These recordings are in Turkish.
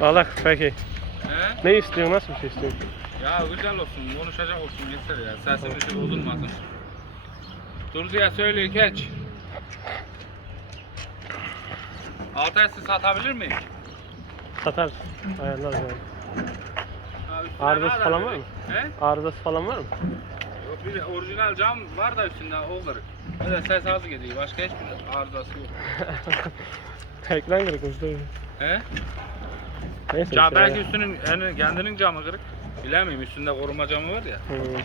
Allah peki. He? Ne istiyorsun? Nasıl bir şey istiyorsun? Ya güzel olsun. Konuşacak olsun. Yeter ya. Sesim işi bozulmasın. Durduya söyle geç. Altı eşi satabilir miyim? Satar. Ayarlar yani. Arızası falan var mı? He? Arızası falan var mı? Bir de orijinal cam var da üstünde o kırık. Öyle ses az gidiyor. Başka hiçbir arızası yok. Ekran kırık işte. He? Neyse. Ya işte belki ya. üstünün yani kendinin camı kırık. Bilemiyorum üstünde koruma camı var ya. Hmm.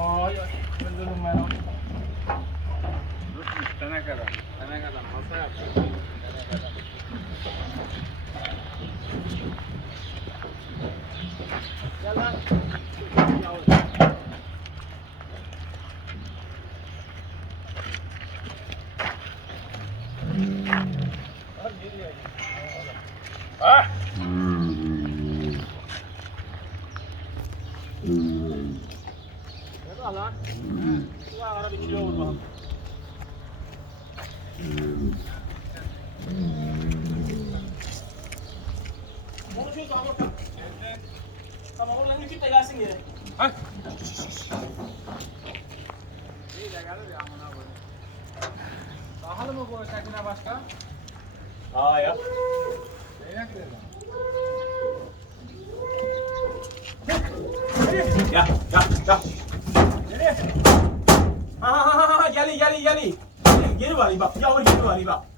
Ay ay. Öldürdüm ben onu. Dur üstene kadar. Üstene kadar masa yapacağım. Üstene kadar. Gel lan. Ah! Ne var lan? Şu ara kilo vur bakalım. Konuşuyoruz ama ortak. Tamam oradan üküt de gelsin. Ay. İyi de gelir ya mı bu ötekine başka? Aa. Zeynep dedi. Ya ya ya. Nereye? Ha ha ha ha geli geli geli. Geri var bak yavru geri var bak.